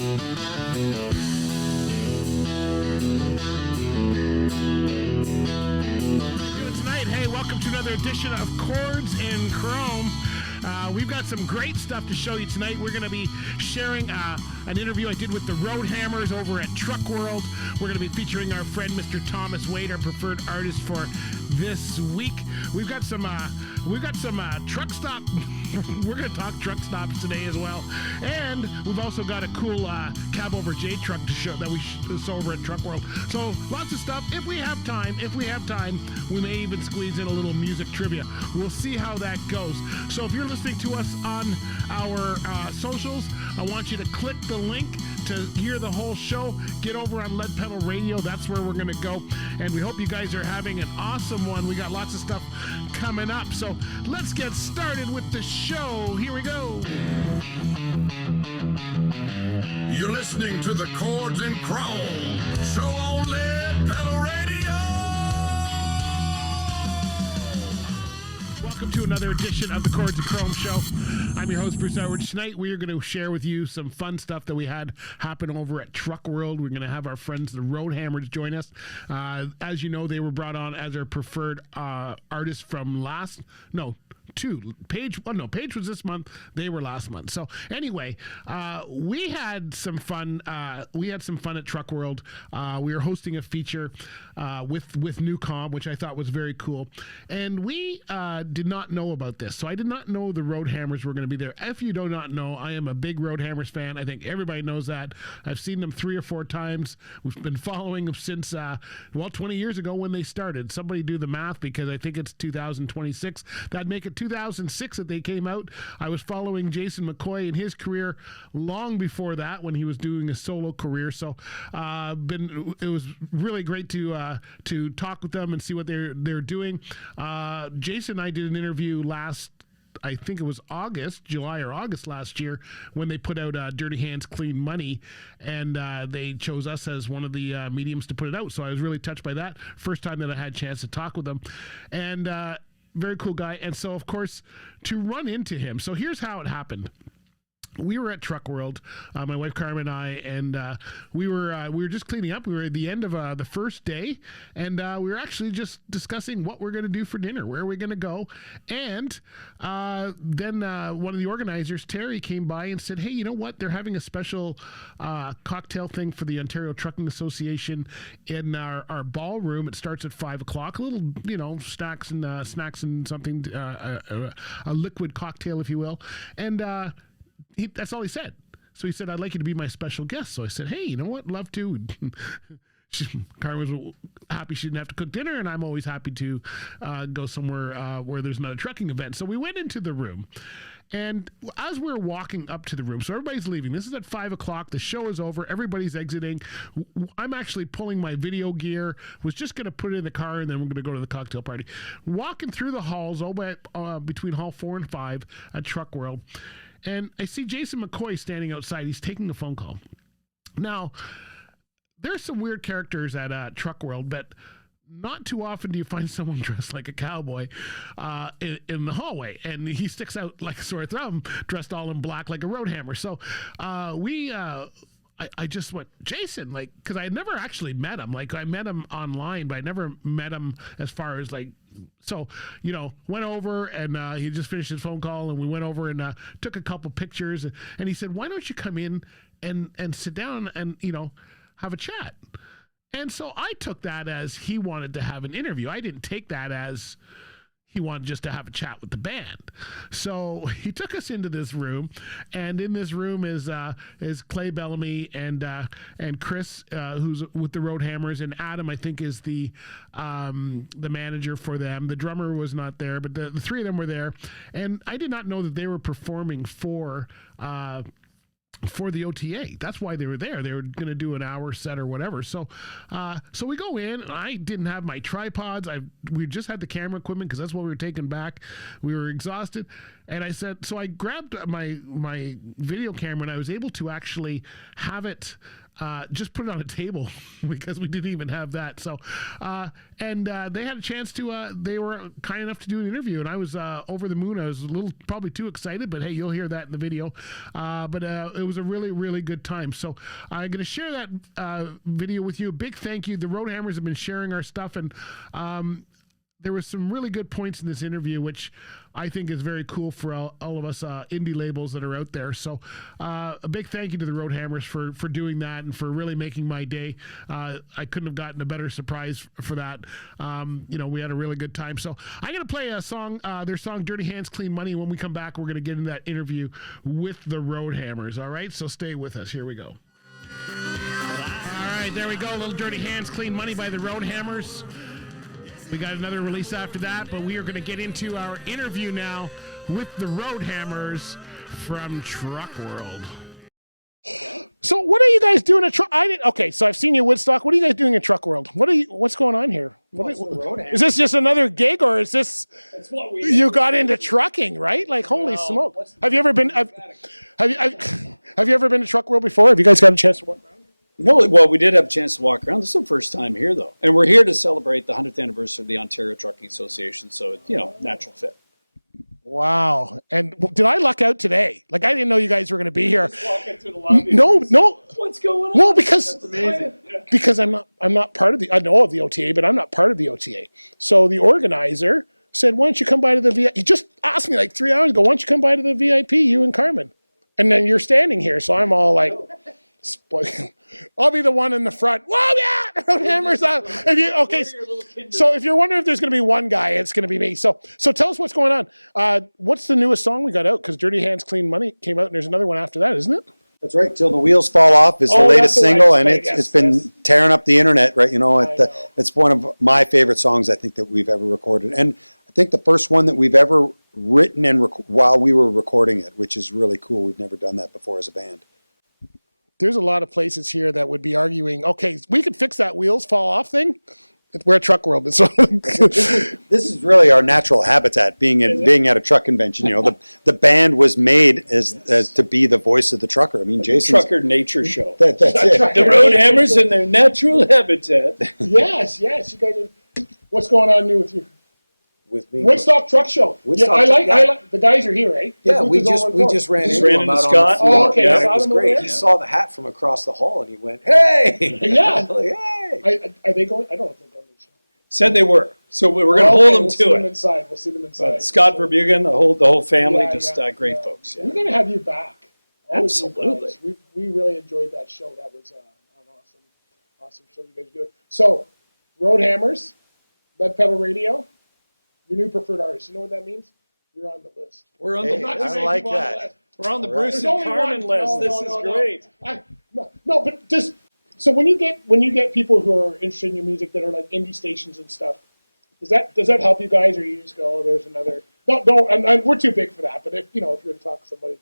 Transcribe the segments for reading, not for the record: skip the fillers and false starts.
Tonight, hey, welcome to another edition of Chords Chrome. We've got some great stuff to show you tonight. We're going to be sharing an interview I did with the Road Hammers over at Truck World. We're going to be featuring our friend Mr. Thomas Wade, our preferred artist for this week. We've got some truck stop. We're going to talk truck stops today as well, and we've also got a cool cab over jade truck to show that we saw over at Truck World. So lots of stuff. If we have time, we may even squeeze in a little music trivia. We'll see how that goes. So if you're listening to us on our socials, I want you to click the link to hear the whole show. Get over on Lead Pedal Radio. That's where we're going to go. And we hope you guys are having an awesome one. We got lots of stuff coming up. So let's get started with the show. Here we go. You're listening to the Chords Chrome show on Lead Pedal Radio. Welcome to another edition of the Chords Chrome show. I'm your host, Bruce Edwards. Tonight, we are going to share with you some fun stuff that we had happen over at Truck World. We're going to have our friends, the Road Hammers, join us. As you know, they were brought on as our preferred artist from Page was this month. They were last month. So anyway, we had some fun. We had some fun at Truck World. We were hosting a feature with Newcom, which I thought was very cool. And we did not know about this. So I did not know the Road Hammers were going to be there. If you do not know, I am a big Road Hammers fan. I think everybody knows that. I've seen them 3 or 4 times. We've been following them since 20 years ago when they started. Somebody do the math, because I think it's 2026. That'd make it 2006 that they came out. I was following Jason McCoy in his career long before that, when he was doing a solo career. So it was really great to talk with them and see what they're doing. Jason and I did an interview I think it was July or August last year, when they put out Dirty Hands, Clean Money, and they chose us as one of the mediums to put it out. So I was really touched by that. First time that I had a chance to talk with them. And very cool guy. And so, of course, to run into him. So here's how it happened. We were at Truck World, my wife Carmen and I, and we were just cleaning up. We were at the end of the first day, and we were actually just discussing what we're going to do for dinner, where are we going to go. And then one of the organizers, Terry, came by and said, hey, you know what? They're having a special cocktail thing for the Ontario Trucking Association in our ballroom. It starts at 5 o'clock. A little, snacks and something, a liquid cocktail, if you will. And that's all he said. So he said, I'd like you to be my special guest. So I said, hey, you know what? Love to. Carmen was happy she didn't have to cook dinner, and I'm always happy to go somewhere where there's not a trucking event. So we went into the room, and as we were walking up to the room, so everybody's leaving. This is at 5 o'clock. The show is over. Everybody's exiting. I'm actually pulling my video gear. Was just going to put it in the car, and then we're going to go to the cocktail party. Walking through the halls, between Hall 4 and 5 at Truck World. And I see Jason McCoy standing outside. He's taking a phone call. Now, there's some weird characters at Truck World, but not too often do you find someone dressed like a cowboy in the hallway. And he sticks out like a sore thumb, dressed all in black like a road hammer. So I just went, Jason, because I had never actually met him. I met him online, but I never met him as far as so, went over, and he just finished his phone call, and we went over and took a couple pictures, and he said, why don't you come in and sit down and, have a chat? And so I took that as he wanted to have an interview. I didn't take that as he wanted just to have a chat with the band. So he took us into this room, and in this room is Clay Bellamy and Chris, who's with the Road Hammers, and Adam, I think, is the manager for them. The drummer was not there, but the 3 of them were there. And I did not know that they were performing for the OTA. That's why they were there. They were going to do an hour set or whatever. So we go in, and I didn't have my tripods. We just had the camera equipment, because that's what we were taking back. We were exhausted. And I said, so I grabbed my video camera, and I was able to actually have it just put it on a table because we didn't even have that. So, and they had a chance to, they were kind enough to do an interview, and I was over the moon. I was a little, probably too excited, but hey, you'll hear that in the video. But it was a really, really good time. So I'm going to share that video with you. A big thank you. The Roadhammers have been sharing our stuff, and there was some really good points in this interview, which I think is very cool for all of us indie labels that are out there. So a big thank you to the Roadhammers for doing that and for really making my day. I couldn't have gotten a better surprise for that. We had a really good time. So I'm going to play a song, their song Dirty Hands, Clean Money. When we come back, we're going to get into that interview with the Roadhammers. All right, so stay with us. Here we go. All right, there we go. A little Dirty Hands, Clean Money by the Roadhammers. We got another release after that, but we are going to get into our interview now with the Roadhammers from Truck World. So what are you guys doing at Truck? Okay, so I've seen you at Woodstock. What are you guys doing at Truck World? What's going on here? Is this just another gig, or is this you got into trucking, right? Like, holy smoke! Have you ever been? Have you ever been to Truck World before? Have you guys got a chance to walk around? No, well, we did have a chance to walk around. This is the first time here, though. And we're here to celebrate the 100th anniversary of the Ontario Trucking Association, so, natural fit. Wow. And did I luck out today? Like, I didn't know you guys were going to be here. Just walking through the lobby. No. What's going on? No, because I'm not part of I know of the OTA, but I'm not part of the OTA. So the organizer said, why don't you come by to the VIP? He just asked me like 3 hours ago, why don't you come by to the VIP, you and Carmen? And then you're standing here, so I'm all like... I'll be the one in the front. Whoa, yeah! Roadhammers out. So if you're wondering if there's going to be one guy, it's going to be me. So tell us what's going on. What's the newest song we got out? Because Dirty Hands, Clean Money came out, and there's another one after that, isn't it? That's right. Till the Wheels Fall Off is the latest single, and it's been tearing up the internet, right? It's one of my favorite songs I think that we've ever recorded, and I think the first one that we've ever written and while we were recording it, which is really cool. We've never done that before as a band. There's a lot of places here that would be arguing, okay, we could fix that wheels fall off thing. We're at Truck World. So this is really our natural habitat, being at a truck convention. The band was made as to be the voice of the trucker. I mean, Jason. Trucker nature show. That's it. The Roadhammers in their natural habitat. Yes. You guys are, what's going on new with you? With me. Woodstock Truck Show. I like the guys are here, right? Yeah, we just ran into him out Scott. on the floor. Okay, it was great. He saw the hat from across the hall and he went, "Hey!" Yeah. Like, hey. Are they going? I don't know if they're going to the show. Said they were. So we're going to hold them to it. We'll see them inside. Scott Verbugen, the whole family, great folks. Yeah. We're going to have you back. Absolutely. We really enjoyed that show. That was an awesome show you guys do it. So, Roadhammers, Lead Pedal Radio. Your new preferred artist. You know what that means? You're on the list. We're on the list. I like that. We're on the Bruce and Carmen list. This is great. No, but just so when you get people who are interested in your music that are like indie stations and stuff, does that help you guys, or you just go, oh, there's another? No, and we're too big for that. But if you're going to talk to somebody,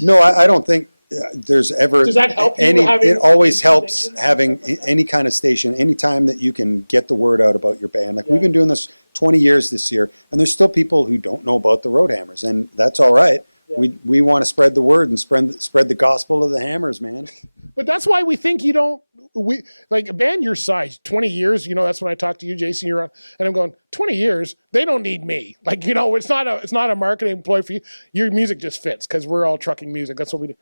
no, I don't think there's ever. Does that help you it always helps having any kind of station. Anytime that you can get the word out about your band, like we've been doing this 20 years this year, and there's still people who don't know about the Roadhammers, and that's all right. Yeah. We want to spread the word and spread the gospel of the hammers, man. But that's why we think you don't. We like a band your size, 20 years. That's when I talk to you, Jason. You're on, and I'm going 20 years. They don't need me. Like it's not a marketing employee for you. Your music just fits because we're all trucking music. That's what we do.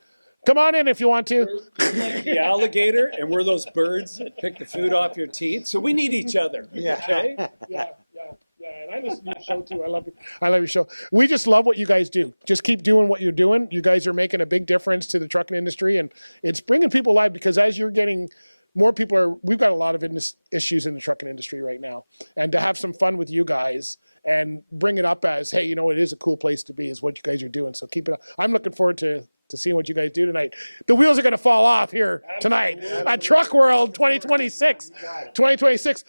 Come on in if you want to. We're like the alligator, and we're those birds that pick the food off your teeth. So we need each other. Yeah. Okay? Yeah. And I listen to your show too. I love your show. We just love what you guys do. Just keep doing what you're doing. You guys are making a big difference to the trucking industry, and it's bringing people alive because as you're getting more people we've got a lot of issues in the trucking industry right now, and to have some fun with you guys and bring it up as, hey, it is a cool place to be is what you guys are doing. So keep it up. I'm looking forward to seeing what you guys do tonight. The wheels are going to fall off here tonight at Truck World 2026.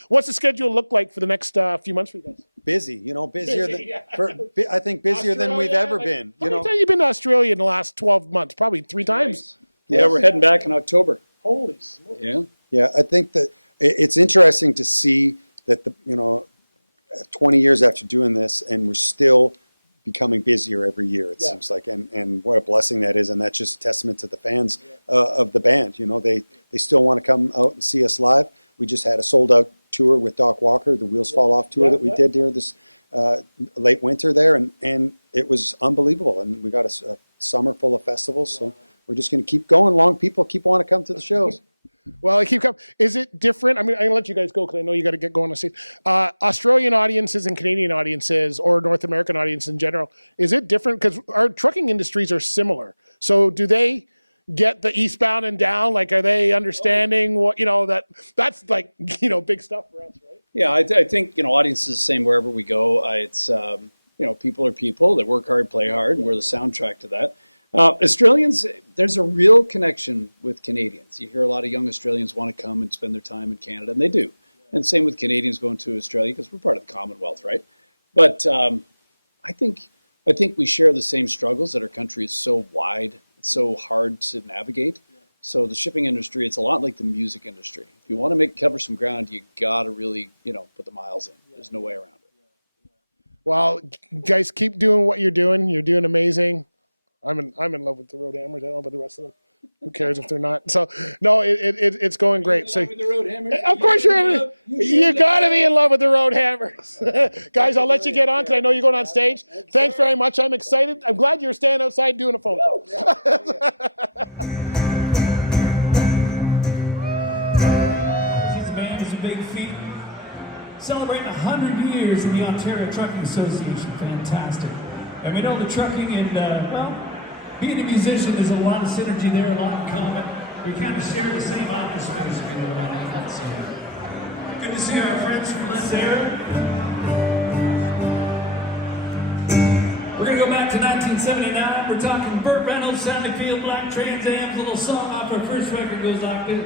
What's the schedule look like for the next few months for you guys? Busy, busier than I think busier than we've ever been. How many times have you been to Australia in the last 12 months? Probably 3 times. Yeah, we're heading back in October. Holy smokes. Yeah. I think that it's interesting to see that 20 years after doing this, and we're still becoming busier every year, it seems like, and what a blessing that is, and that's just a testament to the fans of the band. You know, they still want to come out and see us live. We just had a sold out tour with Doc Walker, the Wheels Fall Off tour that we did here this late winter there, and it was unbelievable. And we got a summer full of festivals, so we're just going to keep going long. People keep wanting to come to the shows. Well, I keep coming. Is it different? I mean, I'm going to let you guys go because I know you got to get going to see. Australian audiences and Canadian audiences, or North American audience in general, is it different? Because our trucking industries are similar. So do they get the eastbound and down? Like, are they understanding what, you know, that's like, you know, big stuff for us, right? Yeah, I think, you know, audience is the same wherever we go. It's, you know, people are people that work hard, play hard, and we're the soundtrack to that. Australians, there's a real connection with Canadians. You hear a lot of young Australians want to come and spend their time in Canada, and they do. And same with Canadians going to Australia because we're part of the Commonwealth, right? But I think we share the same struggles, that our country is so wide, it's so hard to navigate. So the shipping industry, it's a lot like the music industry. If you want to cover some ground, you got to really, you know, put the miles in. There's no way around it. Well, guys, keep doing what you're doing. You're doing amazing. I'm in love with the Road Hammers. I don't know about the rest of them. Who cares if they're not? So no, it's going great. So with the Road Hammers? Of course you got to be in love with the Road Hammers. Guys, I'll let you get on because I know you're going on stage. Thanks very much. I'm excited. I'm glad you're standing outside doing a phone call. These band is a big feat. Celebrating 100 years in the Ontario Trucking Association. Fantastic. And we know the trucking and, well, being a musician, there's a lot of synergy there, a lot in common. We kind of share the same office space, if you know what I mean. So, good to see our friends from Led Zeppelin. We're going to go back to 1979. We're talking Burt Reynolds, Sally Field, Black Trans Am's little song off our first record goes like this.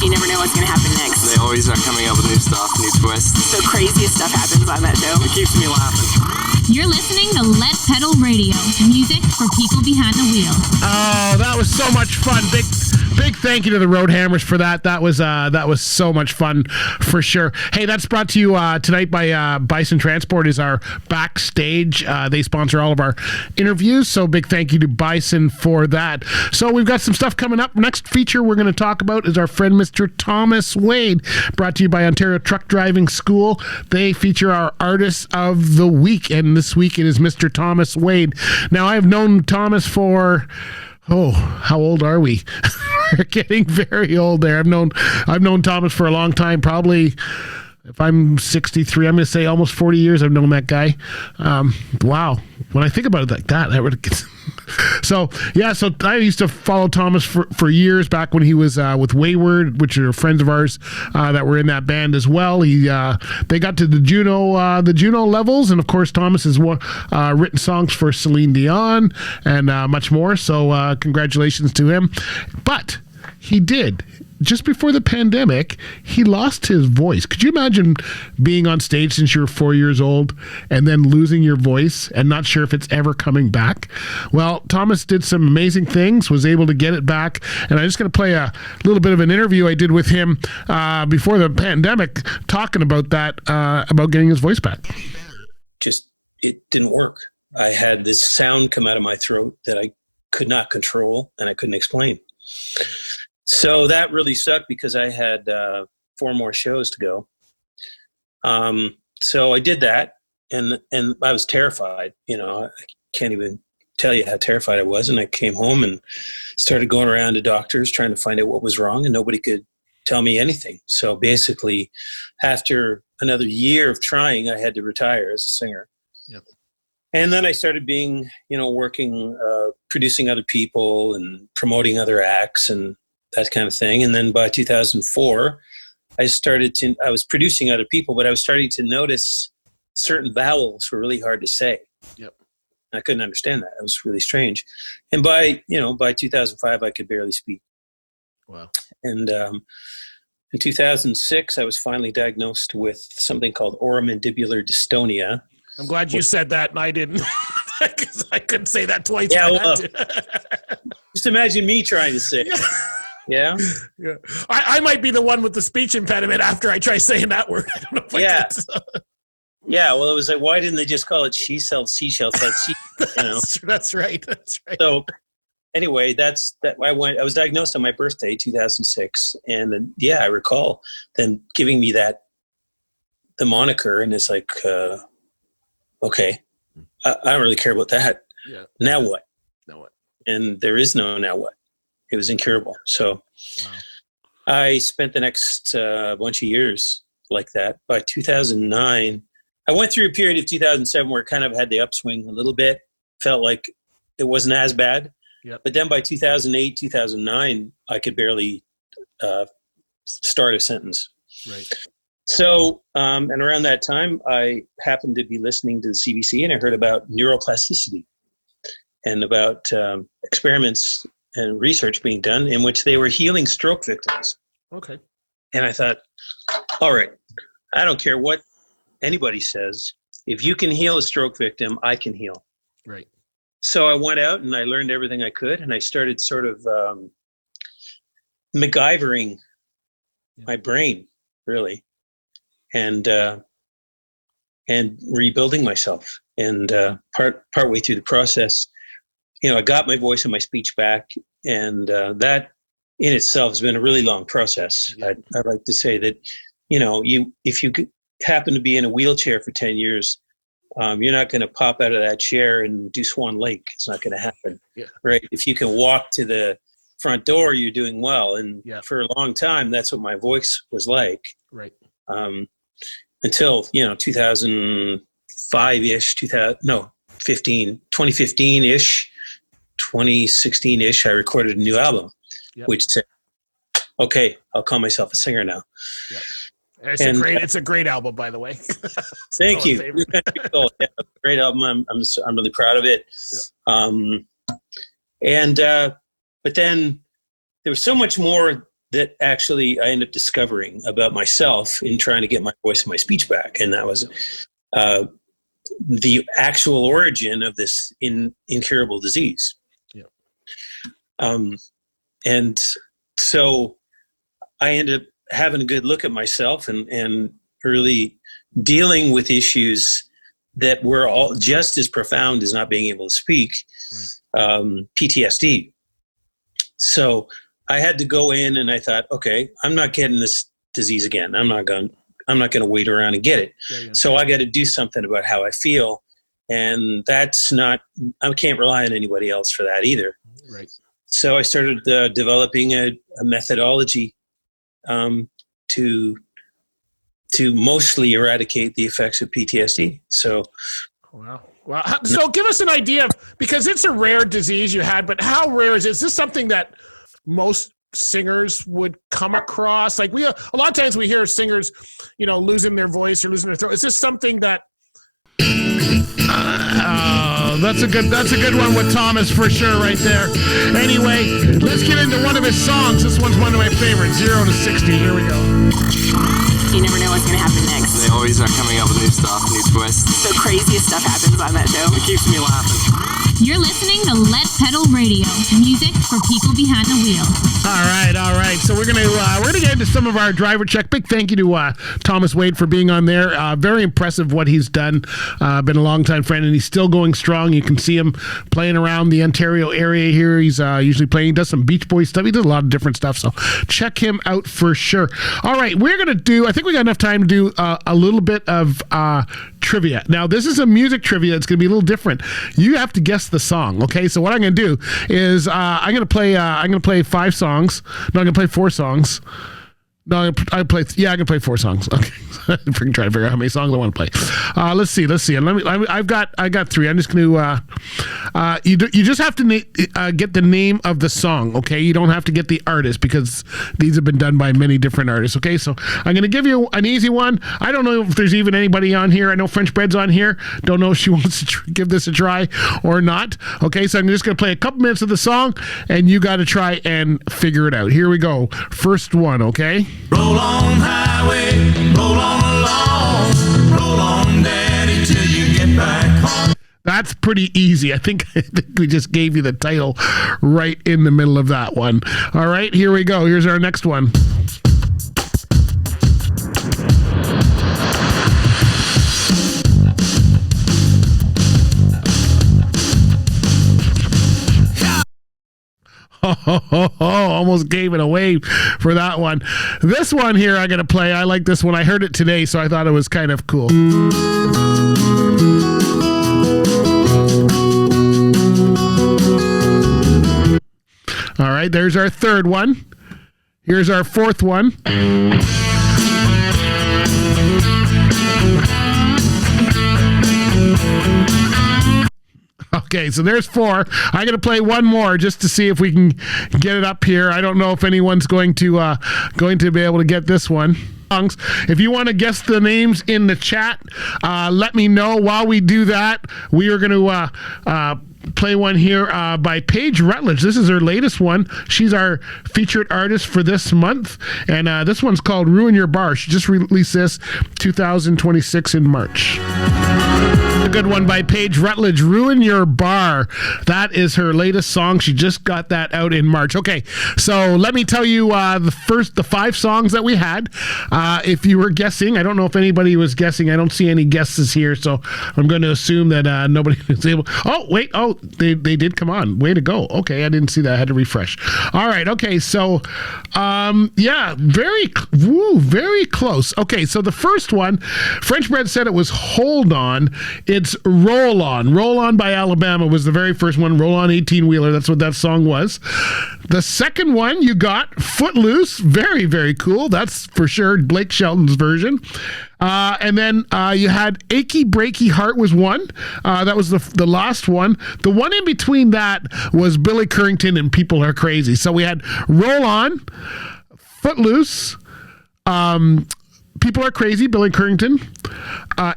You never know what's going to happen next. They always are coming up with new stuff, new twists. The craziest stuff happens on that show. It keeps me laughing. You're listening to Let Pedal Radio, music for people behind the wheel. Oh, that was so much fun. Big thank you to the Road Hammers for that. That was so much fun for sure. Hey, that's brought to you tonight by Bison Transport is our backstage. They sponsor all of our interviews, so big thank you to Bison for that. So we've got some stuff coming up. Next feature we're going to talk about is our friend Mr. Thomas Wade, brought to you by Ontario Truck Driving School. They feature our Artist of the Week, and this week it is Mr. Thomas Wade. Now, I've known Thomas for... Oh, how old are we? We're getting very old there. I've known Thomas for a long time. Probably, if I'm 63, I'm going to say almost 40 years I've known that guy. Wow. When I think about it like that would get... So I used to follow Thomas for years back when he was with Wayward, which are friends of ours that were in that band as well. They got to the Juno levels, and of course Thomas has written songs for Celine Dion and much more. So congratulations to him. But he did. Just before the pandemic, he lost his voice. Could you imagine being on stage since you were 4 years old and then losing your voice and not sure if it's ever coming back? Well, Thomas did some amazing things, was able to get it back. And I'm just going to play a little bit of an interview I did with him before the pandemic talking about that, about getting his voice back. Just, it didn't work. I had this sound come out of my throat that I could not control and I couldn't explain. So that really sucked because I had 4 more shows to go. So I did that, and I was terrified. You know, I can't even tell you how terrified I was. And I came home and started going around to doctors trying to find out what was wrong, and nobody could tell me anything. So basically, after another year of trying, I had to retire as a singer. Yep. And then I started working, producing other people and promoting other acts and that kind of thing. And then by 2004, I was producing other people, but I was starting to notice certain vowels were really hard to say. Yep. I couldn't understand that. It was really strange. And by 2005, I could barely speak. Wow. And in 2006, I was finally diagnosed with something called oromandibular dystonia. I'm glad you said that and I didn't. Because I couldn't say that twice. Yeah, well, just imagine me trying to say it. Yeah. Yeah. I might be the one with the speech impediment after I try saying that word. I don't know if Yeah. I can. Yeah. Well, it was like, why didn't they just call it she sells seashells? Like she, That's right. That's right. So anyway, that's that. I was diagnosed on my birthday, 2006, and then, I recall them giving me the moniker, and it's like, okay, I don't really care about that. Yeah. Now what? Now what? And there is no now what. It was incurable. So Wow. I spent the next bunch of years like that. By 2009, I went through a period of 2007 where it kind of had the upswing a little bit. Felt like it wasn't as bad. Yep. But then by 2008, 2009, I could barely start a sentence. Right. So, and around that time, I happened to be listening to the CBC, and I heard about neuroplasticity and about experiments and research being done in which they were healing stroke victims. Okay. And I thought, all right, I don't care what anybody says. If you can heal a stroke victim, I can heal. Right. So I went out and I learned everything I could, and I started sort of MacGyvering my brain, really, and rebuilding myself. And partway through the process, I got my voice and my speech back, and that in itself has been a really long process. Yeah. I'd like to say that, if you happen to be in a wheelchair for 10 years, you're not going to pop out of that chair and do Swan Lake. It's not going to happen. Yeah. Right. If you can walk to the front door, you're doing well. And Yeah. for a long time, that's what my voice was like. Right. Until, 2005-ish, 2015-ish, 2016-ish, I recorded a new album, Yep. which said, okay, I'll call myself a singer now. Yep. It's a great album, by the way. Thank you. Yeah, great album. I'm really proud of it. Yeah. But then there was so much more that actually I ended up discovering about myself in trying to get my voice and my speech back, and that was the actual origin of this incurable disease. Yeah. And so I ended up having a good look at myself and really dealing with issues that were all just as profound as not being able to speak, PTSD. So I had to go in, and I thought, okay, I'm not getting this disease again. I'm not going to wait around and get it. Yeah. So I got to do something about how I feel. And I can't rely on anybody else for that either. Right. So I started developing a methodology to mostly eradicate the effects of PTSD. So, wow. So give us an idea because it's a rare disease you had, but how rare is it? Is this something that most singers would come across? Like a lot of times we hear singers, losing their voice or losing their throat. Is this something that? That's a good one with Thomas for sure right there. Anyway, let's get into one of his songs. This one's one of my favorites, 0 to 60. Here we go. You never know what's going to happen next. They always are coming up with new stuff, new twists. The craziest stuff happens on that show. It keeps me laughing. You're listening to Lead Pedal Radio, music for people behind the wheel. All right. So we're gonna get into some of our driver check. Big thank you to Thomas Wade for being on there. Very impressive what he's done. Been a long time friend, and he's still going strong. You can see him playing around the Ontario area here. He's usually playing. He does some Beach Boys stuff. He does a lot of different stuff. So check him out for sure. All right, we're gonna do. I think we got enough time to do a little bit of trivia. Now this is a music trivia. It's gonna be a little different. You have to guess the song. Okay, so what I'm gonna do is I'm gonna play 5 songs. No, I'm gonna play 4 songs. No, I can play 4 songs. Okay, trying to figure out how many songs I want to play. Let's see. And I got 3. I'm just gonna. You just have to get the name of the song. Okay, you don't have to get the artist because these have been done by many different artists. Okay, so I'm gonna give you an easy one. I don't know if there's even anybody on here. I know French Bread's on here. Don't know if she wants to give this a try or not. Okay, so I'm just gonna play a couple minutes of the song, and you got to try and figure it out. Here we go. First one. Okay. Roll on highway, roll on along, roll on daddy till you get back home. That's pretty easy. I think we just gave you the title right in the middle of that one. All right, here we go. Here's our next one. Almost gave it away for that one. This one here I'm going to play. I like this one. I heard it today, so I thought it was kind of cool. All right, there's our third one. Here's our fourth one. Okay, so there's four. I'm going to play one more just to see if we can get it up here. I don't know if anyone's going to be able to get this one. If you want to guess the names in the chat, let me know. While we do that, we are going to play one here by Paige Rutledge. This is her latest one. She's our featured artist for this month, and this one's called Ruin Your Bar. She just released this 2026 in March. A good one by Paige Rutledge, Ruin Your Bar. That is her latest song. She just got that out in March. Okay, so let me tell you the five songs that we had. If you were guessing, I don't know if anybody was guessing. I don't see any guesses here, so I'm going to assume that nobody was able. Oh, wait. Oh, they did come on. Way to go. Okay, I didn't see that. I had to refresh. All right. Okay, so yeah, very close. Okay, so the first one, French Bread said it was Hold On. It's Roll On. Roll On by Alabama was the very first one. Roll On 18-wheeler. That's what that song was. The second one, you got Footloose. Very, very cool. That's for sure Blake Shelton's version. And then you had Achy Breaky Heart was one. That was the last one. The one in between that was Billy Currington and People Are Crazy. So we had Roll On, Footloose, People Are Crazy, Billy Currington,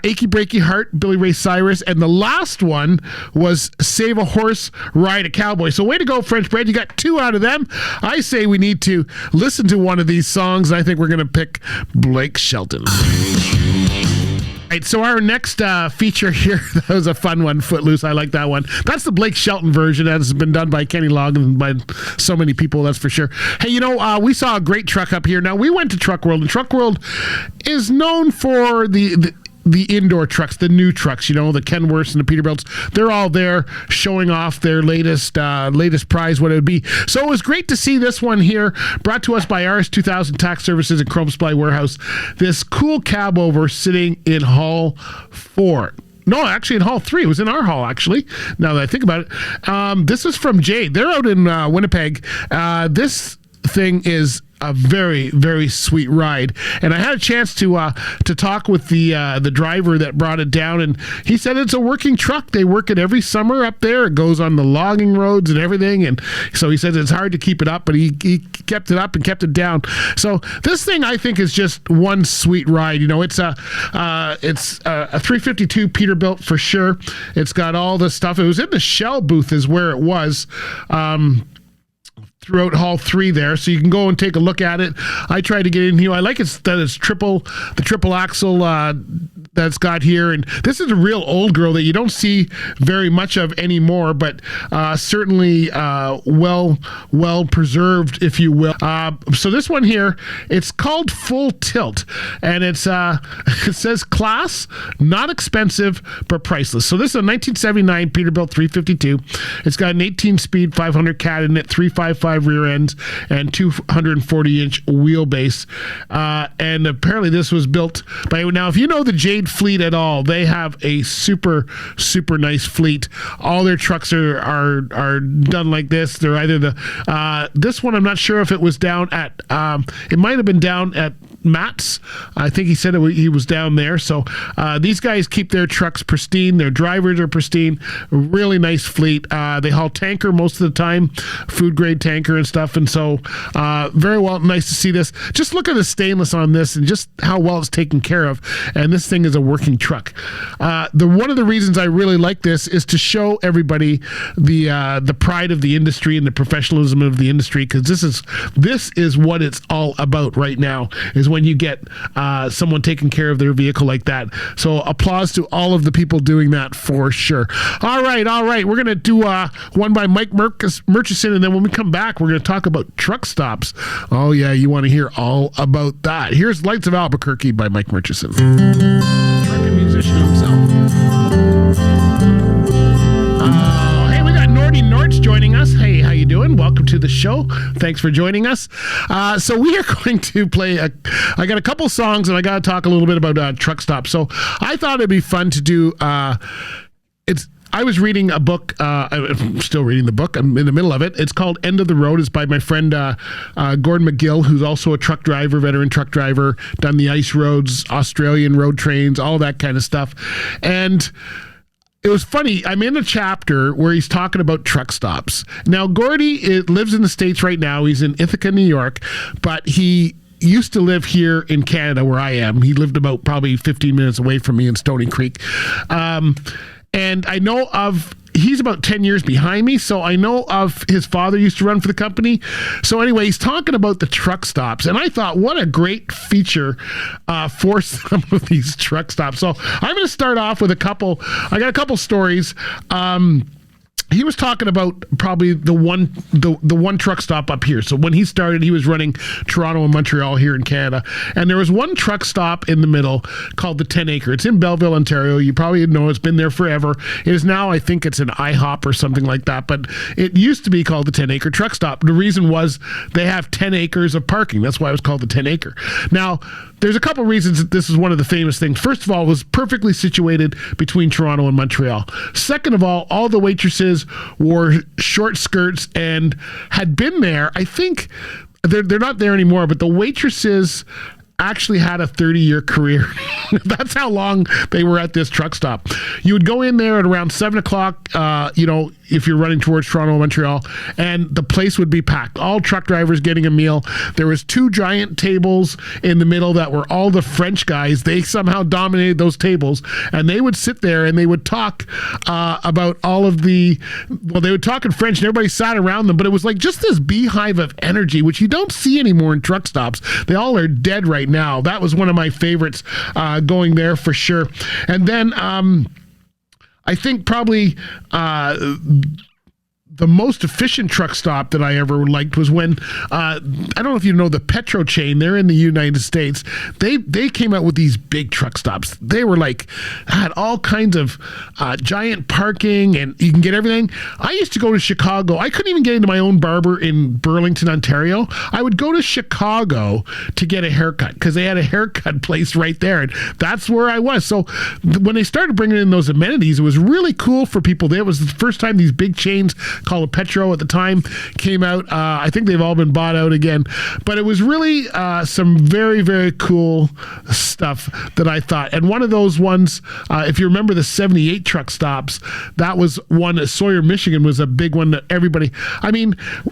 Achy Breaky Heart, Billy Ray Cyrus, and the last one was Save a Horse, Ride a Cowboy. So way to go, French Bread. You got two out of them. I say we need to listen to one of these songs. I think we're going to pick Blake Shelton. Right, so our next feature here, that was a fun one, Footloose. I like that one. That's the Blake Shelton version that has been done by Kenny Loggins, by so many people, that's for sure. Hey, you know, we saw a great truck up here. Now, we went to Truck World, and Truck World is known for the indoor trucks, the new trucks, you know, the Kenworths and the Peterbilts. They're all there showing off their latest prize, what it would be. So it was great to see this one here, brought to us by RS2000 Tax Services and Chrome Supply Warehouse. This cool cab over sitting in Hall 4. No, actually in Hall 3. It was in our hall, actually, now that I think about it. This is from Jade. They're out in Winnipeg. This thing is a very, very sweet ride, and I had a chance to talk with the driver that brought it down, and he said it's a working truck. They work it every summer up there. It goes on the logging roads and everything, and so he says it's hard to keep it up, but he kept it up and kept it down. So this thing, I think, is just one sweet ride. You know, it's a 352 Peterbilt for sure. It's got all the stuff. It was in the Shell booth is where it was. Throughout Hall 3 there, so you can go and take a look at it. I tried to get in here. I like that it's the triple axle that's got here, and this is a real old girl that you don't see very much of anymore, but certainly well preserved, if you will. So this one here, it's called Full Tilt, and it's it says class, not expensive, but priceless. So this is a 1979 Peterbilt 352. It's got an 18-speed 500 cat in it, 355 rear ends, and 240-inch wheelbase. And apparently this was built by, now if you know the Jade fleet at all, they have a super nice fleet. All their trucks are done like this. They're either this one, I'm not sure if it was down at it might have been down at Matt's. I think he said he was down there. So these guys keep their trucks pristine. Their drivers are pristine. Really nice fleet. They haul tanker most of the time, food grade tanker and stuff. And so very well, nice to see this. Just look at the stainless on this and just how well it's taken care of. And this thing is a working truck. One of the reasons I really like this is to show everybody the pride of the industry and the professionalism of the industry, because this is what it's all about right now, is when you get someone taking care of their vehicle like that. So applause to all of the people doing that for sure. All right. We're going to do one by Mike Murchison, and then when we come back, we're going to talk about truck stops. Oh, yeah, you want to hear all about that. Here's Lights of Albuquerque by Mike Murchison. Trucking musician himself. Hey, we got Nordy Norts joining us. Hey, how you doing? Welcome to the show. Thanks for joining us. So we are going to play I got a couple songs, and I got to talk a little bit about truck stops. So I thought it'd be fun to do. I was reading a book. I'm still reading the book. I'm in the middle of it. It's called End of the Road. It's by my friend Gordon McGill, who's also a truck driver, veteran truck driver, done the ice roads, Australian road trains, all that kind of stuff. And it was funny. I'm in a chapter where he's talking about truck stops. Now, Gordy lives in the States right now. He's in Ithaca, New York, but he used to live here in Canada where I am. He lived about probably 15 minutes away from me in Stony Creek. And I know he's about 10 years behind me, so I know of his father used to run for the company. So anyway, he's talking about the truck stops, and I thought, what a great feature for some of these truck stops. So I'm going to start off with I got a couple stories. He was talking about probably the one truck stop up here. So when he started, he was running Toronto and Montreal here in Canada. And there was one truck stop in the middle called the 10 Acre. It's in Belleville, Ontario. You probably know it's been there forever. It is now, I think it's an IHOP or something like that. But it used to be called the 10 Acre truck stop. The reason was they have 10 acres of parking. That's why it was called the 10 Acre. Now, there's a couple reasons that this is one of the famous things. First of all, it was perfectly situated between Toronto and Montreal. Second of all the waitresses wore short skirts and had been there. I think they're not there anymore, but the waitresses actually had a 30-year career. That's how long they were at this truck stop. You would go in there at around 7 o'clock, if you're running towards Toronto or Montreal, and the place would be packed. All truck drivers getting a meal. There was 2 giant tables in the middle that were all the French guys. They somehow dominated those tables, and they would sit there and they would talk about all of they would talk in French, and everybody sat around them, but it was like just this beehive of energy, which you don't see anymore in truck stops. They all are dead right now. That was one of my favorites going there for sure. And then I think probably the most efficient truck stop that I ever liked was when I don't know if you know the Petro chain. They're in the United States. They came out with these big truck stops. They were had all kinds of giant parking, and you can get everything. I used to go to Chicago. I couldn't even get into my own barber in Burlington, Ontario. I would go to Chicago to get a haircut because they had a haircut place right there, and that's where I was. So when they started bringing in those amenities, it was really cool for people. That was the first time these big chains called a Petro at the time came out. I think they've all been bought out again, but it was really some very, very cool stuff that I thought. And one of those ones, if you remember the 78 truck stops, that was one at Sawyer, Michigan was a big one that everybody,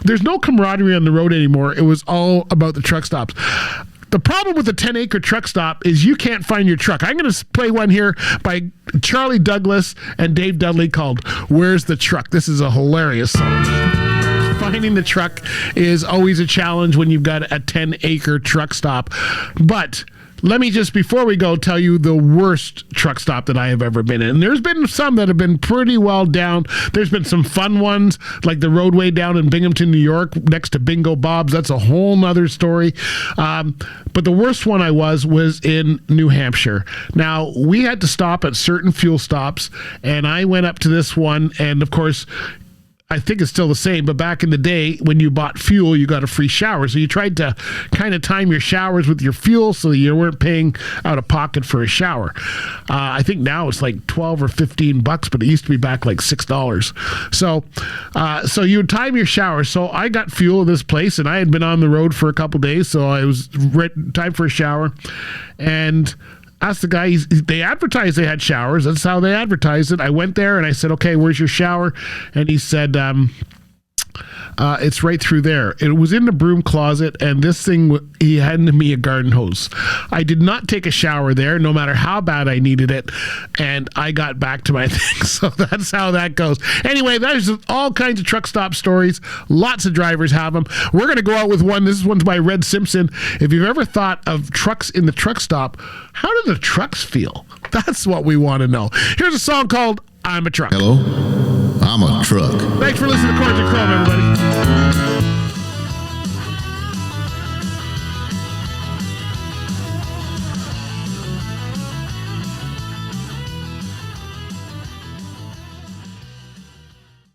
there's no camaraderie on the road anymore. It was all about the truck stops. The problem with the 10 Acre truck stop is you can't find your truck. I'm going to play one here by Charlie Douglas and Dave Dudley called Where's the Truck? This is a hilarious song. Finding the truck is always a challenge when you've got a 10 Acre truck stop. But let me just, before we go, tell you the worst truck stop that I have ever been in. And there's been some that have been pretty well down. There's been some fun ones, like the roadway down in Binghamton, New York, next to Bingo Bob's. That's a whole nother story. But the worst one I was in New Hampshire. Now, we had to stop at certain fuel stops, and I went up to this one, and of course, I think it's still the same, but back in the day, when you bought fuel, you got a free shower. So you tried to kind of time your showers with your fuel so that you weren't paying out of pocket for a shower. I think now it's like $12 or $15, but it used to be back like $6. So you would time your shower. So I got fuel at this place, and I had been on the road for a couple days, so it was time for a shower. And asked the guy, they advertised they had showers. That's how they advertised it. I went there and I said, okay, where's your shower? And he said, It's right through there. It was in the broom closet, and this thing, he handed me a garden hose. I did not take a shower there, no matter how bad I needed it, and I got back to my thing. So that's how that goes. Anyway, there's all kinds of truck stop stories. Lots of drivers have them. We're going to go out with one. This one's by Red Simpson. If you've ever thought of trucks in the truck stop, how do the trucks feel? That's what we want to know. Here's a song called I'm a Truck. Hello, I'm a truck. Thanks for listening to Chords Chrome, everybody.